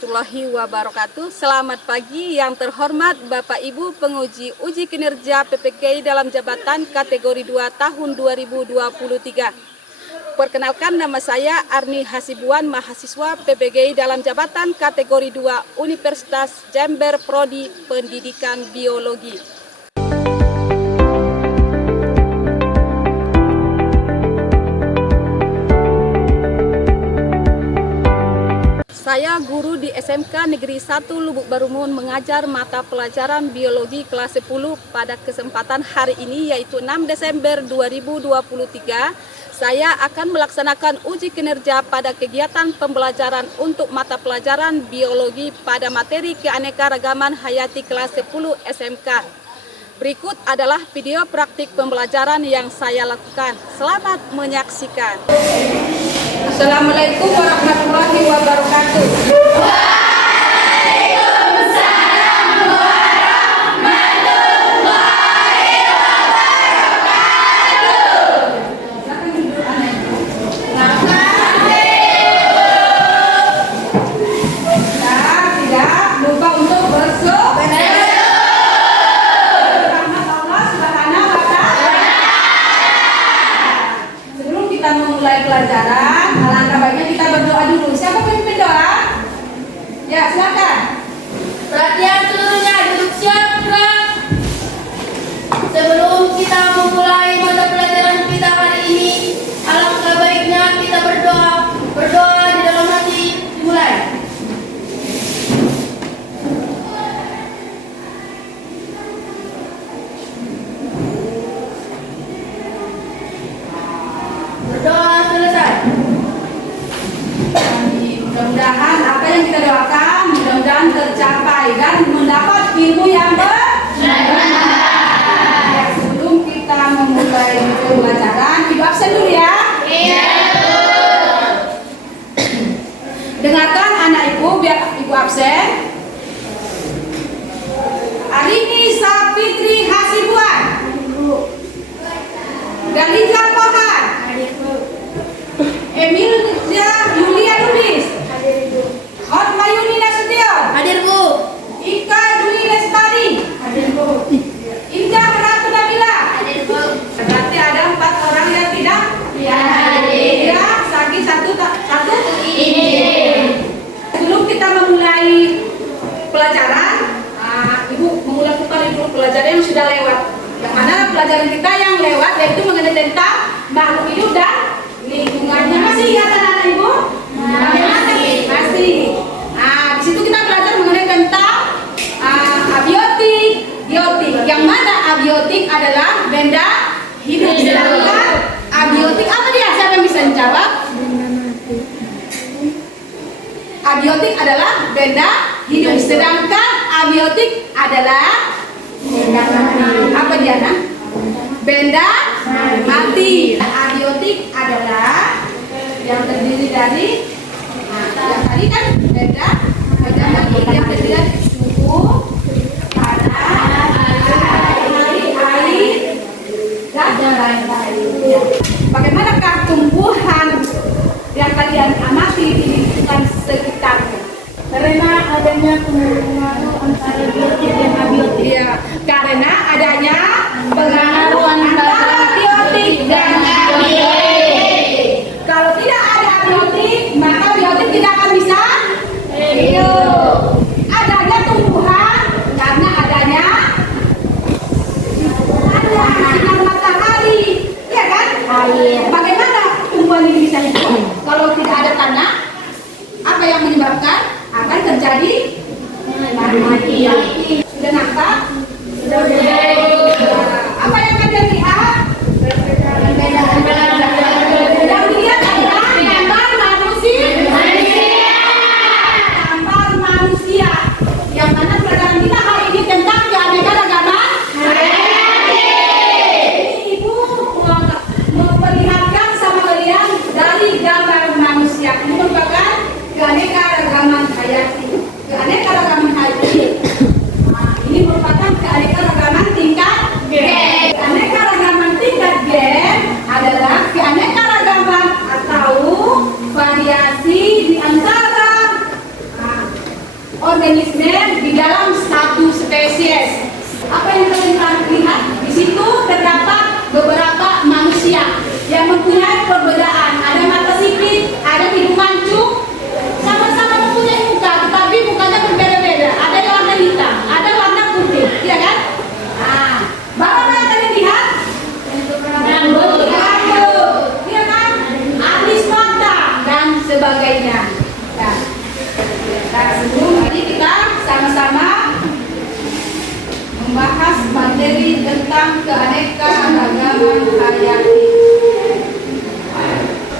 warahmatullahi wabarakatuh. Selamat pagi yang terhormat Bapak Ibu penguji uji kinerja PPKI dalam jabatan kategori 2 tahun 2023. Perkenalkan, nama saya Arni Hasibuan, mahasiswa PPKI dalam jabatan kategori 2 Universitas Jember Prodi Pendidikan Biologi. Saya guru di SMK Negeri 1 Lubuk Barumun mengajar mata pelajaran biologi kelas 10 pada kesempatan hari ini yaitu 6 Desember 2023. Saya akan melaksanakan uji kinerja pada kegiatan pembelajaran untuk mata pelajaran biologi pada materi keanekaragaman hayati kelas 10 SMK. Berikut adalah video praktik pembelajaran yang saya lakukan. Selamat menyaksikan. Assalamualaikum warahmatullahi wabarakatuh. Waalaikumsalam warahmatullahi wabarakatuh. Tidak lupa untuk bersyukur. Rahmat Allah Subhanahu wa Ta'ala. Sebelum kita memulai pelajaran, alangkah baiknya kita berdoa dulu. Siapa pemimpin doa? Ya, silakan. Perhatian seluruhnya, duduk siap, gerak. Sebelum kita memulai mata pelajaran kita hari ini, alangkah baiknya kita berdoa. Berdoa di dalam hati, dimulai. Berdoa selesai. Mudah-mudahan apa yang kita doakan mudah-mudahan tercapai dan mendapat ilmu yang bermanfaat. Sebelum kita memulai pembelajaran, ibu absen dulu ya. Iya. Dengarkan anak ibu, biar ibu absen. Arini Sapitri Hasibuan, Galika Pohan, Emilia Yulia Lubis, Hotmayuni Nasution, Hadir, Bu. Ika Dwi Lestari, Hadir, Bu. Indah Ratu Nabila. Hadir, Bu. Berarti ada 4 orang yang tidak Ya, hadir. ya, Sagi satu. Ini. Sebelum kita memulai pelajaran, ibu memulai kembali dulu pelajaran yang sudah lewat. Yang mana pelajaran kita yang lewat yaitu mengenai tentang makhluk hidup dan lingkungannya. Masih ingat anak-anak ibu? Masih. Nah, di situ kita belajar mengenai tentang abiotik, biotik. Yang mana abiotik adalah benda hidup. Sedangkan abiotik apa dia? Siapa yang bisa menjawab? Abiotik adalah benda hidup. Sedangkan abiotik adalah benda mati. Apa dia, Nak? Benda mati. Abiotik adalah yang terdiri dari yang tadi kan benda mati yang terdiri dari suhu, tanah, air, dan lain-lain. Bagaimanakah tumbuhan yang kalian amati di lingkungan sekitarnya? Karena adanya pengaruh antara biotik dan abiotik. Iya, karena adanya Pengaruh antara biotik dan abiotik. Kalau tidak ada abiotik, maka biotik tidak akan bisa hidup. Adanya tumbuhan karena adanya sinar matahari, ya kan? Bagaimana tumbuhan ini bisa hidup? Kalau tidak ada tanah, apa yang menyebabkan akan terjadi mati? Sudah nampak? Apa yang kalian lihat? Yang dilihat adalah gambar manusia. Gambar manusia. Yang mana pelajaran kita hari ini tentang keanekaragaman. Ini ibu memperlihatkan sama kalian dari gambar manusia. Ini merupakan keanekaragaman hayati. Keanekaragaman hayati organisme di dalam satu spesies. Apa yang kita lihat? Di situ terdapat beberapa manusia yang mempunyai perbedaan. Ada mata sipit, ada hidung mancung, sama-sama mempunyai muka, tetapi mukanya berbeda-beda. Ada yang warna hitam, ada warna putih, ya kan? Nah, bagaimana kalian lihat? Rambut, ya kan? Alis mata dan sebagainya. Nah, sebelum tadi kita sama-sama membahas materi tentang keanekaragaman hayati.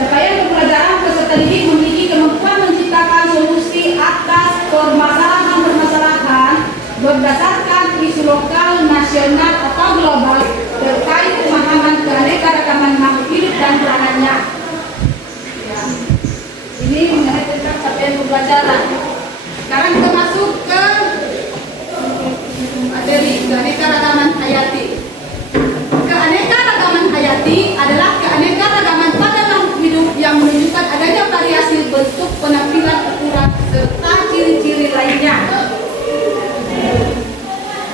Supaya pembelajaran peserta didik memiliki kemampuan menciptakan solusi atas permasalahan-permasalahan berdasarkan isu lokal, nasional, atau global terkait pemahaman keanekaragaman makhluk hidup dan peranannya. Ya. Ini mengenai tentang capaian pembelajaran. Sekarang kita masuk ke materi keanekaragaman hayati. Keanekaragaman hayati adalah keanekaragaman pada makhluk hidup yang menunjukkan adanya variasi bentuk, penampilan, ukuran, serta ciri-ciri lainnya.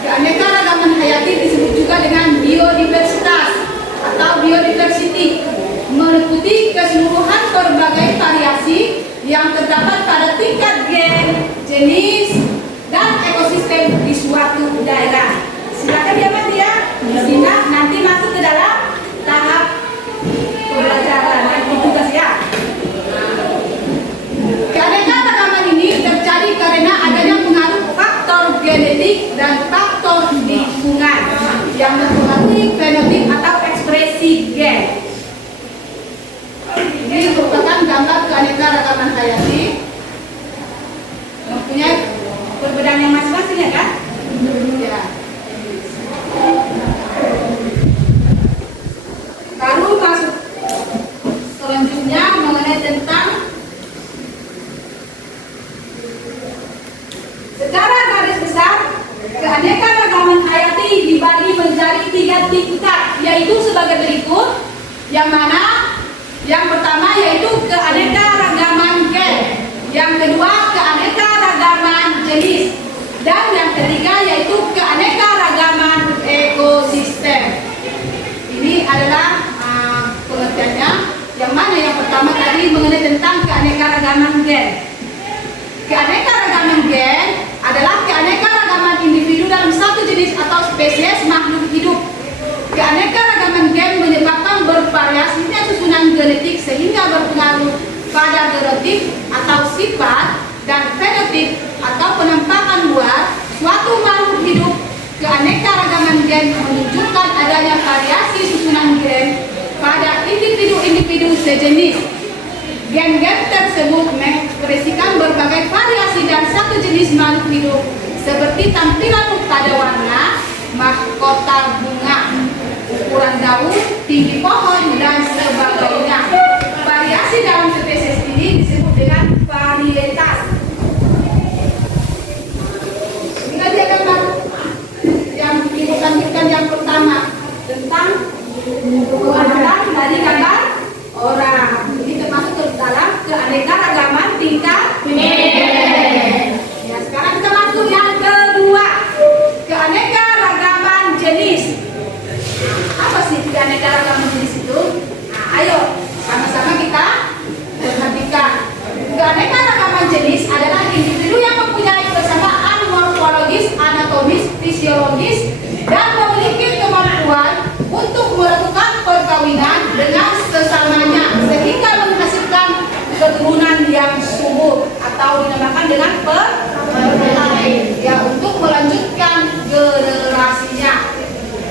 Keanekaragaman hayati disebut juga dengan biodiversitas atau biodiversity, meliputi keseluruhan berbagai variasi yang terdapat pada tingkat gen, jenis, dan ekosistem di suatu daerah. Silakan diamati ya. Sehingga nanti masuk ke dalam tahap pembelajaran nanti tugas ya. Keanekaragaman ini terjadi karena adanya pengaruh faktor genetik dan faktor lingkungan yang mempengaruhi fenotip atau ekspresi gen. Ini merupakan gambar keanekaragaman hayati mempunyai perbedaan yang masing-masing ya kan? Ya. Baru masuk selanjutnya mengenai tentang secara garis besar keanekaragaman hayati dibagi menjadi 3 tingkat, yaitu sebagai berikut. Yang mana? Yang pertama yaitu keanekaragaman gen, yang kedua keanekaragaman jenis, dan yang ketiga yaitu keanekaragaman ekosistem. Ini adalah pengertiannya. Yang mana yang pertama tadi mengenai tentang keanekaragaman gen. Keanekaragaman gen adalah keanekaragaman individu dalam satu jenis atau spesies makhluk hidup. Keanekaragaman gen menyebabkan bervariasinya susunan genetik sehingga berpengaruh pada genotip atau sifat dan fenotip atau penampakan luar suatu makhluk hidup. Keanekaragaman gen menunjukkan adanya variasi susunan gen pada individu-individu sejenis. Gen-gen tersebut mengekspresikan berbagai variasi dan satu jenis makhluk hidup, seperti tampilan pada warna, mahkota bunga, ukuran daun, tinggi pohon, dan sebagainya. Variasi dalam spesies ini disebut dengan varietas. Kita lihat gambar yang ibu tampilkan yang pertama tentang pengamatan dari gambar orang. Ini termasuk ke dalam keanekaragaman tingkat ya. Sekarang kita masuk yang kedua, keanekaragaman jenis. Apa sih keanekaragaman jenis itu? Nah, ayo sama-sama kita perhatikan. Keanekaragaman jenis adalah individu yang mempunyai persamaan morfologis, anatomis, fisiologis, dan memiliki kemampuan untuk melakukan perkawinan dengan sesamanya sehingga menghasilkan keturunan yang subur atau dinamakan dengan ya, untuk melanjutkan generasinya.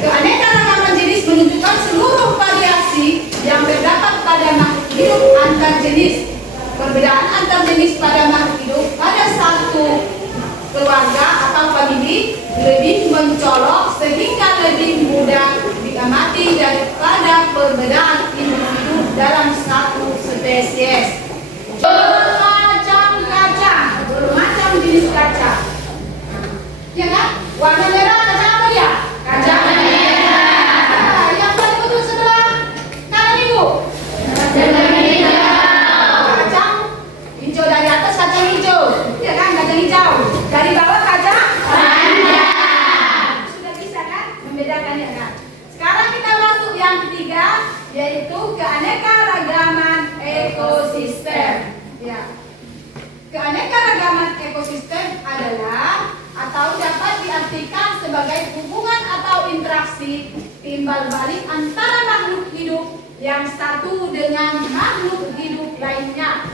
Keanekaragaman jenis menunjukkan seluruh variasi yang terdapat pada makhluk hidup antar jenis. Perbedaan antar jenis pada makhluk hidup pada satu keluarga atau famili lebih mencolok sehingga lebih mudah diamati daripada perbedaan individu dalam satu spesies. Bermacam jenis kaca. Ya kan? Warna merah kaca apa dia? Kaca merah. Yang paling betul sebelah kanan ibu. Kaca hijau dari atas, kacang hijau. Ya kan? Kacang hijau. Dari diartikan sebagai hubungan atau interaksi timbal balik antara makhluk hidup yang satu dengan makhluk hidup lainnya,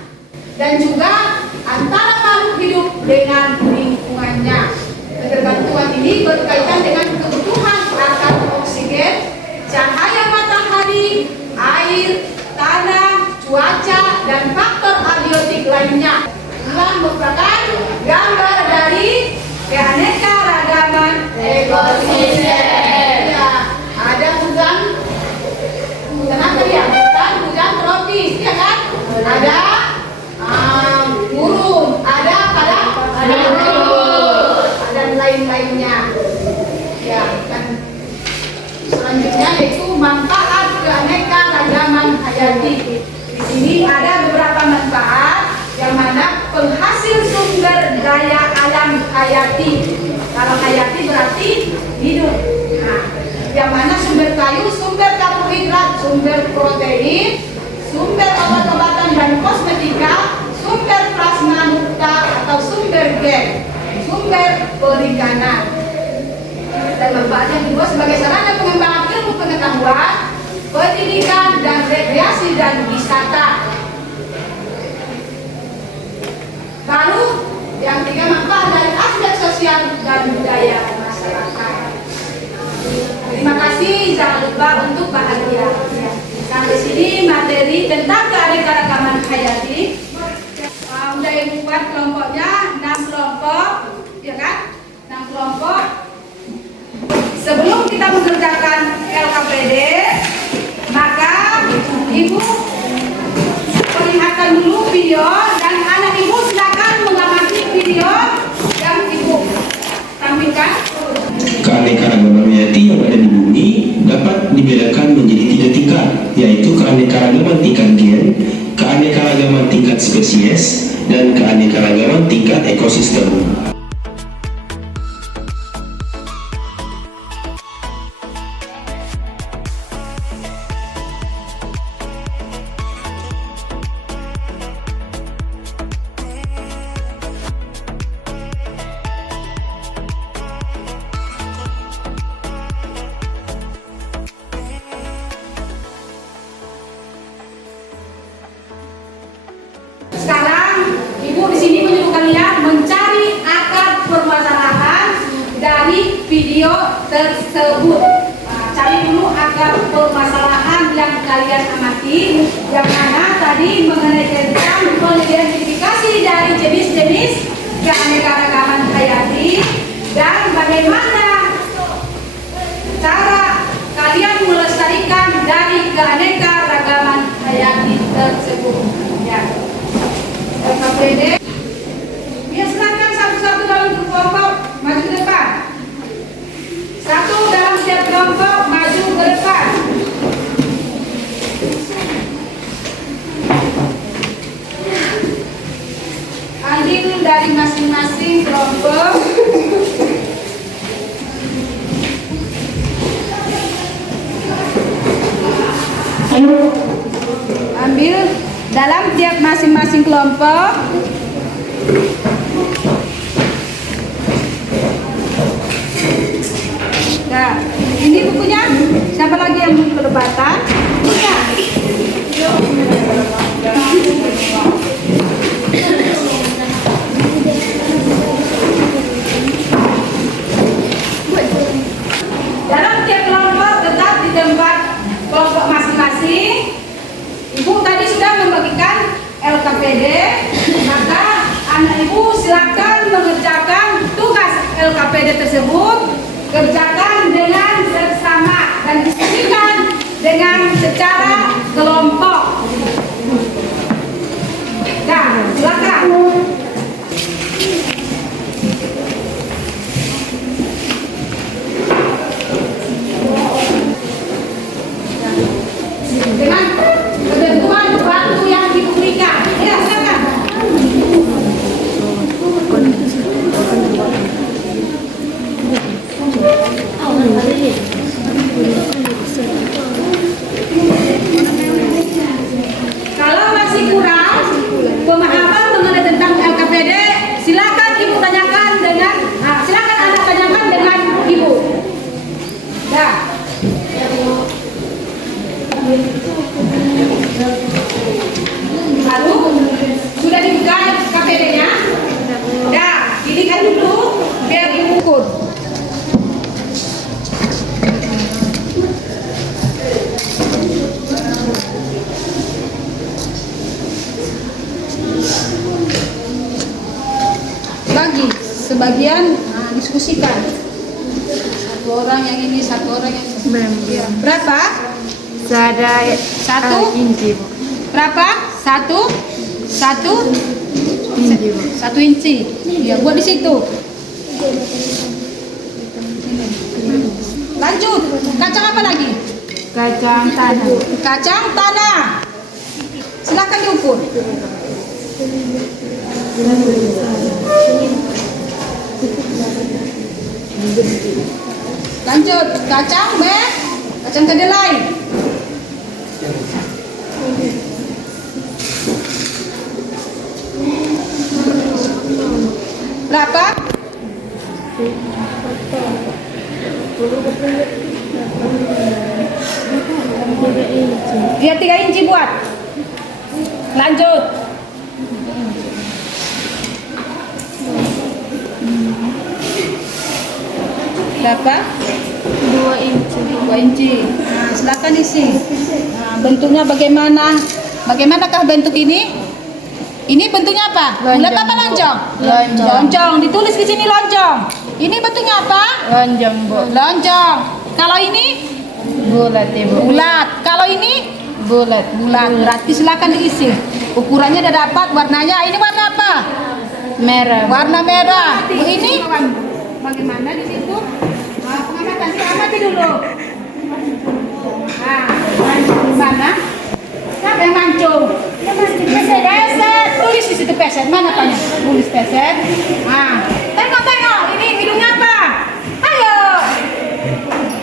dan juga antara makhluk hidup dengan lingkungannya. Ketergantungan ini berkaitan dengan kebutuhan akan oksigen, cahaya matahari, air, tanah, cuaca, dan faktor abiotik lainnya. Yang merupakan gambar dari keanekaragaman ekosistem. Ya, ada hujan apa ya? Hujan tropis, ya kan? Ada burung, ada dan lain-lainnya. Ya, dan selanjutnya yaitu manfaat keanekaragaman hayati. Di sini ada beberapa manfaat, yang mana penghasil sumber daya alam hayati. Kalau hayati berarti hidup. Nah, yang mana sumber kayu, sumber karbohidrat, sumber protein, sumber obat-obatan dan kosmetika, sumber plasma muka atau sumber gen, sumber perikanan. Dan manfaat yang kedua sebagai sarana pengembangan ilmu pengetahuan, pendidikan dan rekreasi dan wisata. Lalu yang tiga, manfaat dari aspek sosial dan budaya masyarakat. Terima kasih, jangan lupa untuk bahagia. Sampai sini materi tentang keanekaragaman hayati. Udah ibu buat kelompoknya 6 kelompok, ya kan? 6 kelompok. Sebelum kita mengerjakan LKPD, maka ibu perlihatkan dulu video, dan anak ibu silakan mengamati video yang ibu tampilkan. Keanekaragaman hayati yang ada di bumi dapat dibedakan menjadi 3 tingkat, yaitu keanekaragaman tingkat gen, keanekaragaman tingkat spesies, dan keanekaragaman tingkat ekosistem. Sekarang ibu di sini menyuruh kalian mencari akar permasalahan dari video tersebut. Nah, cari dulu akar permasalahan yang kalian amati, yang mana tadi mengenai tentang mengidentifikasi dari jenis-jenis keanekaragaman hayati dan bagaimana cara kalian melestarikan dari keanekaragaman hayati tersebut. Ya. LKPD. Ya, silakan satu-satu dalam kelompok maju ke depan. Satu dalam setiap kelompok maju ke depan. Ambil dari masing-masing kelompok. Ambil dalam tiap masing-masing kelompok. Nah, ini bukunya. Siapa lagi yang belum perdebatan? Ya. Dalam tiap kelompok tetap di tempat kelompok masing-masing. Ibu tadi sudah membagikan LKPD, maka anak ibu silakan mengerjakan tugas LKPD tersebut, kerjakan dengan seksama dan diskusikan dengan secara kelompok. Nah, silakan. Dengan ketentuan waktu yang diberikan. Ya, silakan. diskusikan. Satu orang yang ini, satu orang yang ini. Ya. Berapa? Satu. inci, Bu. Berapa? Satu Inci, Bu. 1 inci. Ya, buat di situ. Lanjut. Kacang apa lagi? Kacang tanah. Kacang tanah. Silakan diukur. Lanjut. Kacang kedelai. Berapa? Dia 3 inci buat. Lanjut. Berapa? 2 inci. 2 inci. Nah, silakan isi. Nah, bentuknya bagaimana? Bagaimanakah bentuk ini? Ini bentuknya apa? Bulat apa lonjong? Lonjong. Lonjong. Ditulis di sini lonjong. Ini bentuknya apa? Lonjong, Bu. Lonjong. Kalau ini Bulat, Ibu. bulat. Kalau ini Bulat. bulat. Berarti silakan diisi. Ukurannya udah dapat. Warnanya ini warna apa? Merah. Warna merah. Bu, ini bagaimana di situ? Nah, pengamatan amati dulu. Nah, mana? Siapa yang mancung? Peset. Tulis di situ peset. Mana apanya? Tulis peset. Nah, tengok. Ini hidungnya apa? Ayo.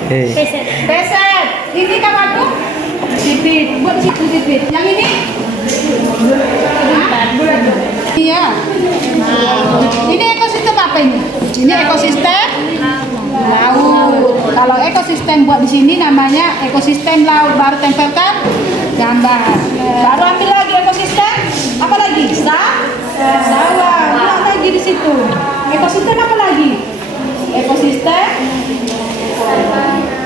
Peset. Ini kamu tuh? Sipit. Buat situ sipit. Yang ini? Bulat. Iya. Nah, ini ekosistem apa ini? Ini ekosistem laut. Kalau ekosistem buat di sini namanya ekosistem laut. Baru tempelkan gambar. Baru ambil lagi ekosistem. Apa lagi? Sawah. Buat lagi di situ. Ekosistem apa lagi? Ekosistem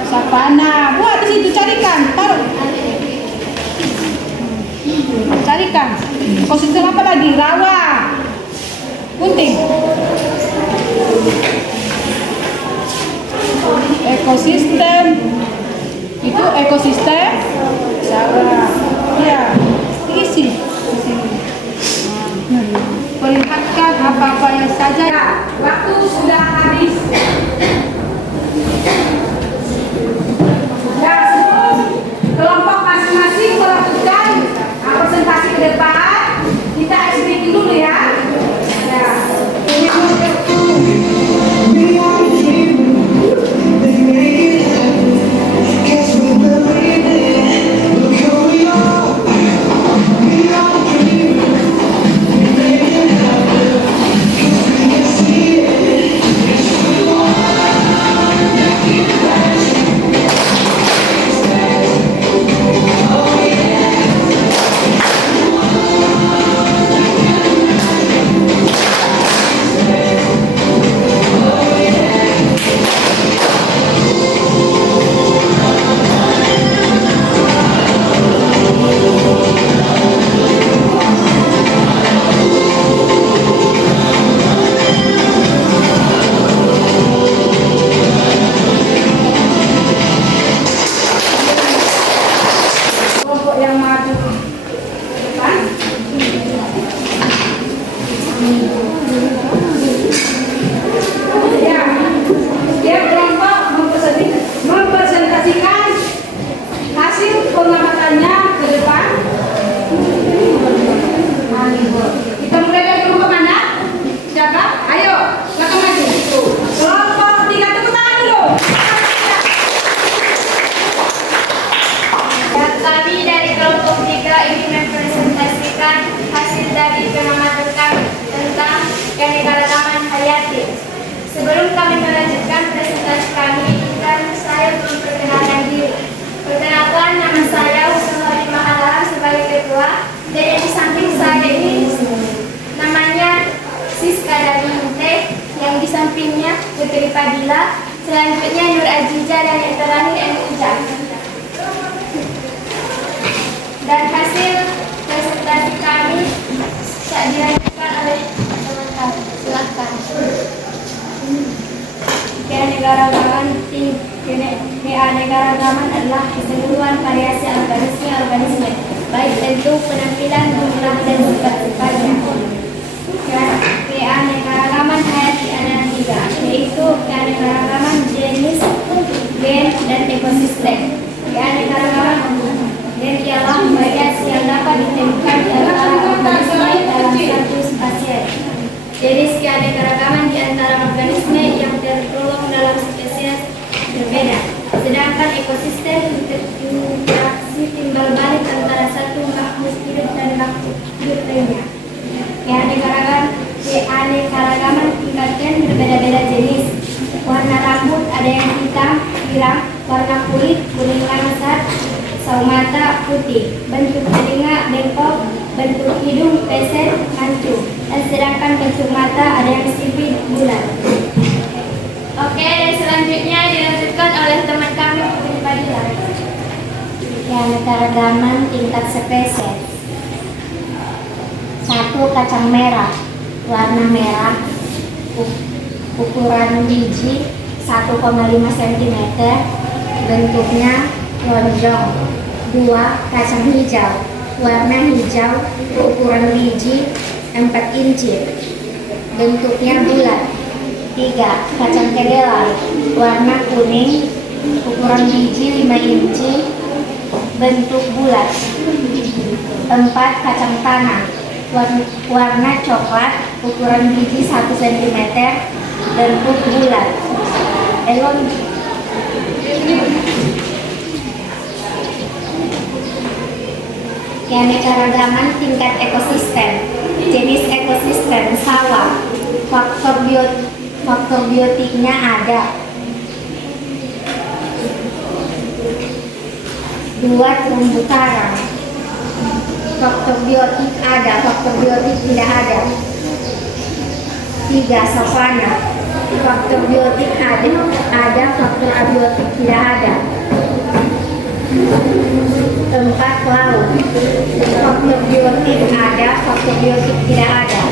savana. Buat di situ, carikan. Taruh. Carikan. Ekosistem apa lagi? Rawa. Gunting. Ekosistem. Itu ekosistem sawah. Ya. Diisi. Perlihatkan apa-apa yang saja. Ya, waktu sudah habis. Ya, sebelum kelompok masing-masing melakukan presentasi ke depan, kita explain dulu ya. Ya. Kelompok yang maju ke depan. Ya, dia kelompok mempresentasikan hasil pengamatannya ke depan. Kita mulai dari kelompok mana? Siapa? Ayo, silakan maju. Kelompok 3, tepuk tangan dulu. Kami dari kelompok 3 ingin mempresentasikan hasil dari pengamatan kami tentang keanekaragaman hayati. Sebelum kami melanjutkan presentasi kami, dan saya memperkenalkan diri. Perkenalkan, nama saya Husnul Mahalara sebagai ketua, dan yang di samping saya ini namanya Siska Darinte, yang di sampingnya Putri Fadila, selanjutnya Nur Aziza, dan yang terakhir Emilia. Dan hasil presentasi kami dilanjutkan oleh teman kami. Silakan. Keanekaragaman adalah keseluruhan variasi organisme, baik bentuk, penampilan, jumlah, dan sifat-sifatnya. Keanekaragaman hayati ada 3, yaitu keanekaragaman jenis, gen, dan ekosistem. Keanekaragaman gen ialah variasi yang dapat ditemukan di antara organisme dalam satu spesies. Jenis keanekaragaman di antara organisme yang tergolong dalam spesies berbeda. Sedangkan ekosistem interaksi timbal balik antara satu makhluk hidup dan makhluk hidup lainnya. Keanekaragaman tingkatnya berbeda-beda jenis. Warna rambut ada yang hitam, pirang, warna kulit kuning langsat, saung mata putih, bentuk telinga bengkok, bentuk hidung peset, mancung, dan sedangkan bentuk mata ada yang sipit, bulat. Oke, dan selanjutnya dilanjutkan oleh teman kami Putri Fadila. Keanekaragaman tingkat spesies. 1. Kacang merah, warna merah, ukuran biji 1,5 cm, bentuknya lonjong. 2. Kacang hijau, warna hijau, ukuran biji 4 inci, bentuknya bulat. 3. Kacang kedelai, warna kuning, ukuran biji 5 inci, bentuk bulat. 4. Kacang tanah, warna coklat, ukuran biji 1 cm, bentuk bulat. Keanekaragaman tingkat ekosistem. Jenis ekosistem sawah, faktor biotiknya ada. 2. Terumbu karang, faktor biotik ada, faktor biotik tidak ada. 3. Savana, faktor biotik ada, faktor abiotik tidak ada. 4. Laut, faktor biotik ada, faktor biotik tidak ada.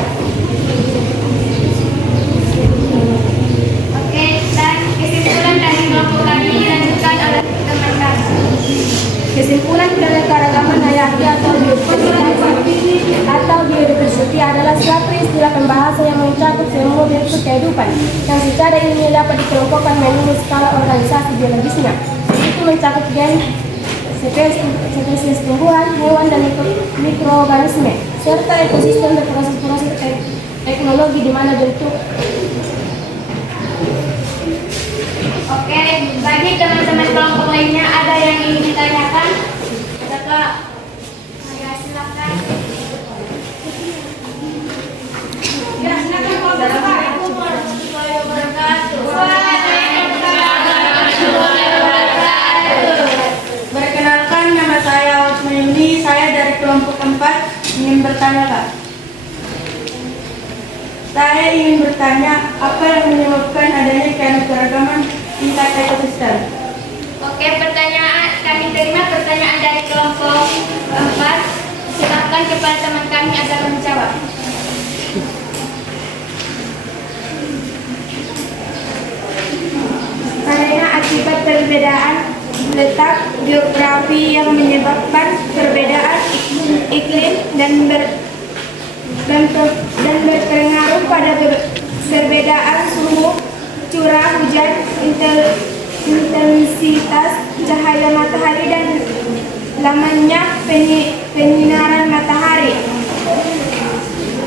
Oke, dan kesimpulan dari kelompok kami dilanjutkan oleh teman kami. Kesimpulan keanekaragaman hayati atau biodiversity adalah suatu istilah pembahasan yang mencakup semua bentuk kehidupan yang secara ilmiah dapat dikelompokkan menurut skala organisasi biologisnya. Itu mencakup gen, spesies tumbuhan, hewan, dan mikroorganisme, serta ekosistem dan proses-proses teknologi di mana bentuk. Oke, bagi teman-teman kelompok lainnya ada yang ingin ditanyakan? Ada Kak? Ya, silakan. Ya, silakan kalau Assalamualaikum warahmatullahi wabarakatuh. Perkenalkan, nama saya Mayuni, saya dari kelompok 4 ingin bertanya Kak. Saya ingin bertanya apa yang menyebabkan adanya keanekaragaman tingkat ekosistem. Oke, pertanyaan kami terima pertanyaan dari kelompok 4. Silakan kepada teman kami agar menjawab. Karena akibat perbedaan letak geografi yang menyebabkan perbedaan iklim dan berpengaruh pada perbedaan suhu, curah hujan, intensitas cahaya matahari, dan lamanya penyinaran matahari.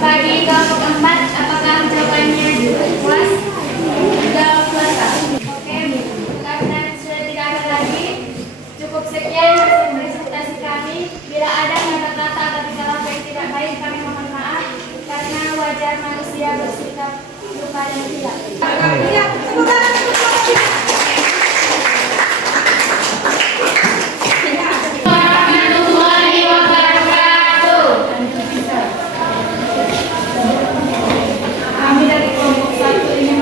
Bagi kelompok 4, apakah jawabannya puas? Sudah puas, Kak? Oke, karena sudah tidak ada lagi, cukup sekian hasil presentasi kami. Bila ada kata-kata atau kata-kata yang tidak baik, kami mohon maaf, karena wajar manusia bersikap lupa dan hilang. Ya, tepuk tangan. Warahmatullahi wabarakatuh. Kami dari kelompok 1 ingin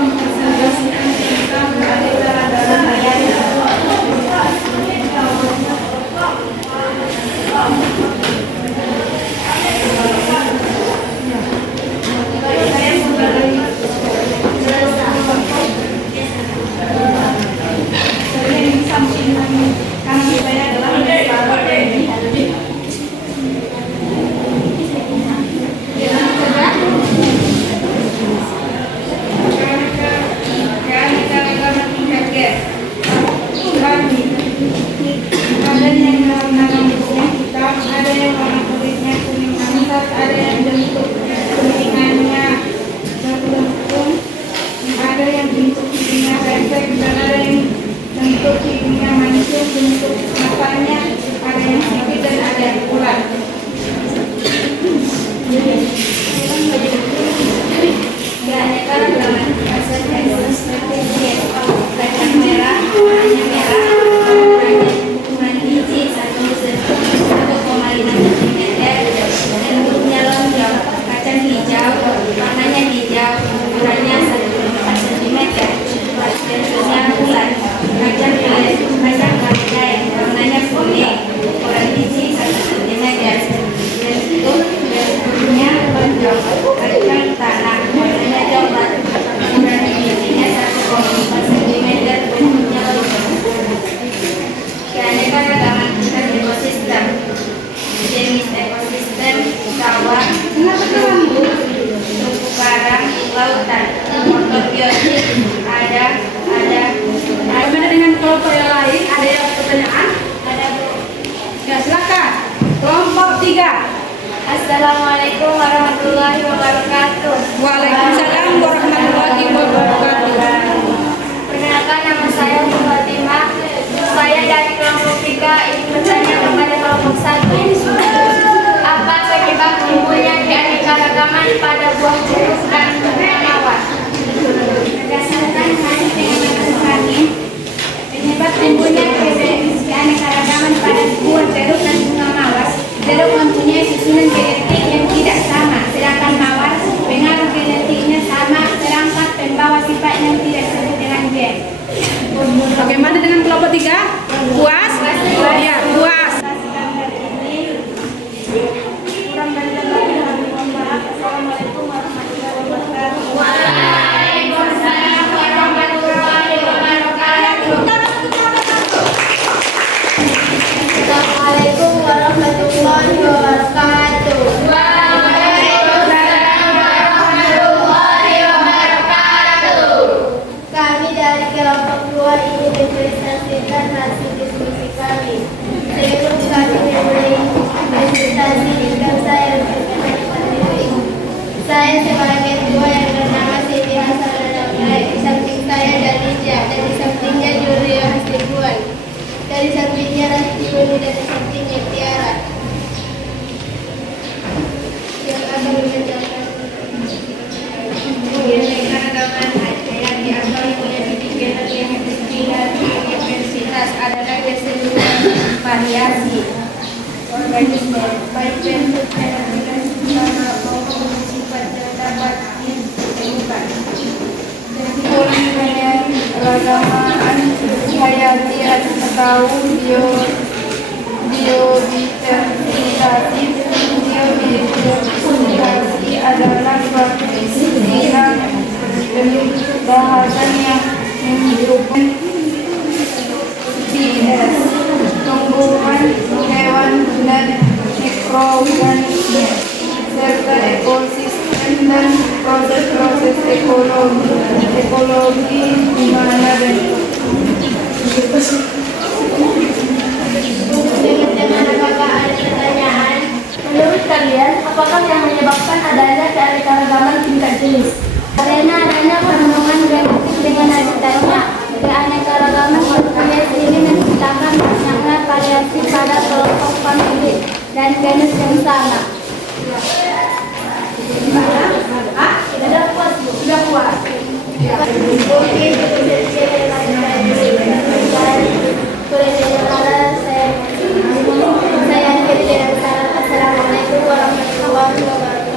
dari kelompok 2 ini dipresentasikan hasil diskusi kami. Sebelum kami memulai presentasi, izinkan saya untuk menerima ini. Saya sebagai ketua yang bernama Siti Hasan Al-Nafrai. Di samping saya Dalija, dan di sampingnya Julio Hasibuan. Dari sampingnya Rastiuni, dan di sampingnya Tiara. Yang akan menjelaskan yang diakui oleh pikiran yang tertinggal di universitas adalah keseluruhan variasi organisme, baik bentuk dan utama maupun sifat yang dapat ditemukan. Kesimpulannya, keragaman hayati atau biodiversitas adalah suatu istilah bahasan yang menghidupkan spesies tumbuhan, hewan, dan mikroorganisme serta ekosistem dan proses-proses ekologi di mana teman-teman, apakah ada pertanyaan? Menurut kalian, apakah yang menyebabkan adanya keanekaragaman tingkat jenis? Karena adanya penemuan genetik dengan habitatnya. Keanekaragaman spesies ini menciptakan banyaknya variasi pada kelompok famili dan genus yang sama. Sudah puas, Bu? Sudah puas. Oke, saya akhiri dengan salam. Assalamualaikum warahmatullahi wabarakatuh.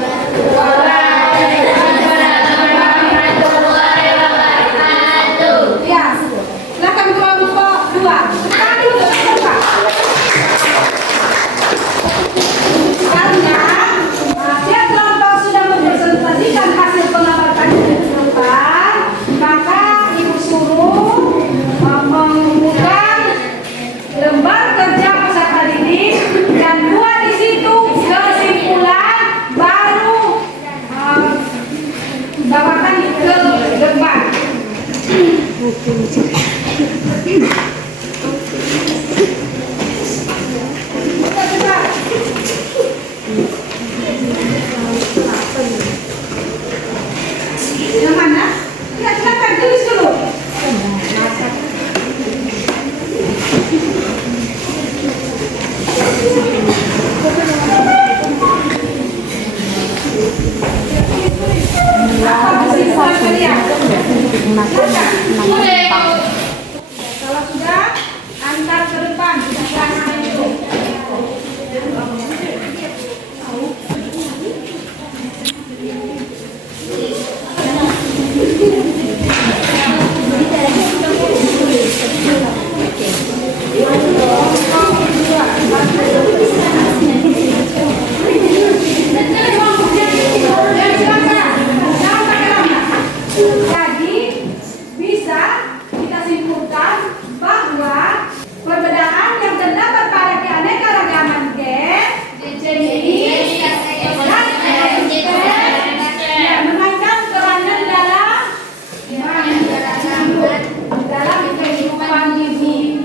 Ya, silakan kelompok 2. Sekali untuk Pak. Karena setiap kelompok sudah mempresentasikan hasil pengamatan yang dilakukan, maka Ibu suruh membuka lembar kerja peserta didik dan buat di situ kesimpulan, baru bawakan ke depan. Yang mana? Ya, silakan tulis dulu. Apa kesimpulan kalian? Kalau sudah, antar ke depan. Jadi bisa kita simpulkan bahwa perbedaan yang terdapat pada keanekaragaman jenis dan memainkan peranan dalam kehidupan ini.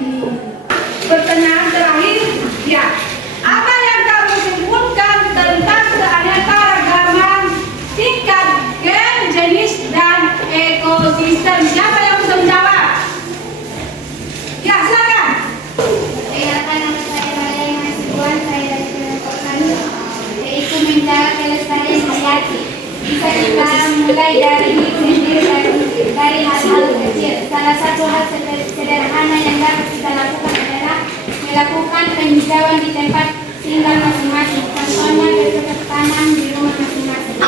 Pertanyaan terakhir, ya, apa yang kamu simpulkan tentang keanekaragaman tingkat gen, jenis, dan ekosistem? Siapa yang bisa menjawab? Ya, silakan. Perkenalkan, nama saya Maria Hasibuan. Saya dari kelompok kami, yaitu menjaga kelestarian hayati. Bisa kita mulai dari hal-hal kecil. Salah satu hal sederhana yang dapat kita lakukan adalah melakukan penghijauan di tempat tinggal masing-masing. Contohnya bercocok tanam di rumah masing-masing.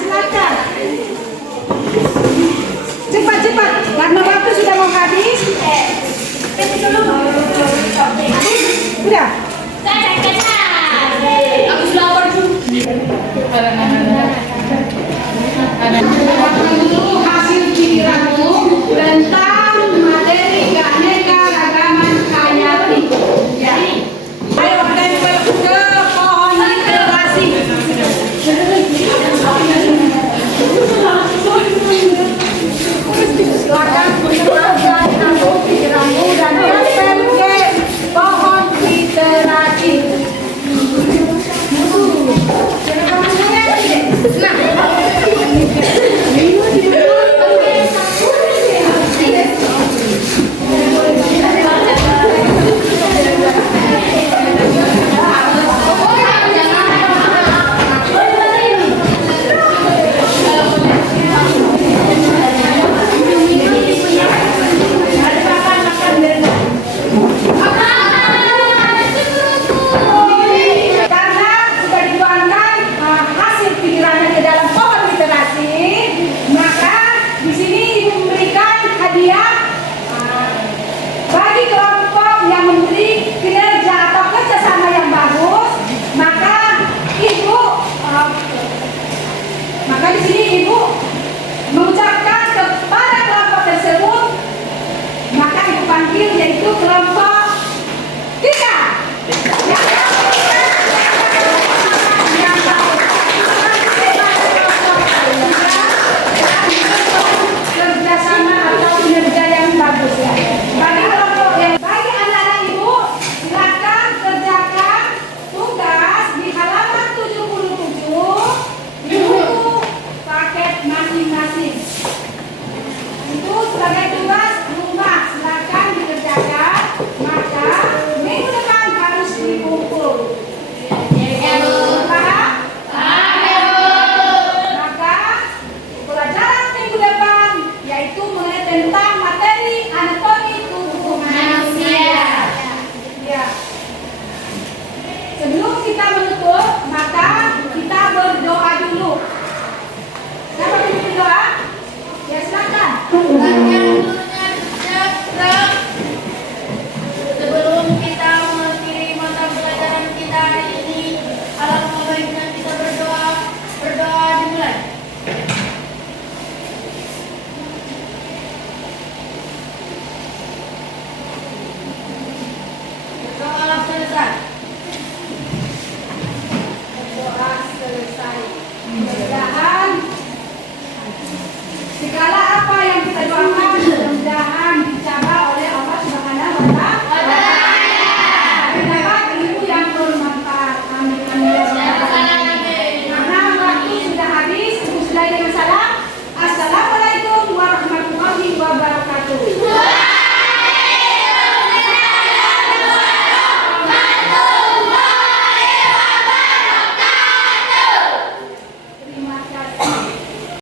Silakan. Cepat-cepat, karena waktu sudah mau habis. Udah. Aku sudah lapar. Dulu hasil pikiranmu tentang materi keanekaragaman hayati. Ya. Ayo tempel ke pohon literasi. Silakan. tentang materi anatomi tubuh manusia. Ya. Sebelum kita menutup, maka kita berdoa dulu. Siapa yang berdoa? Ya silakan.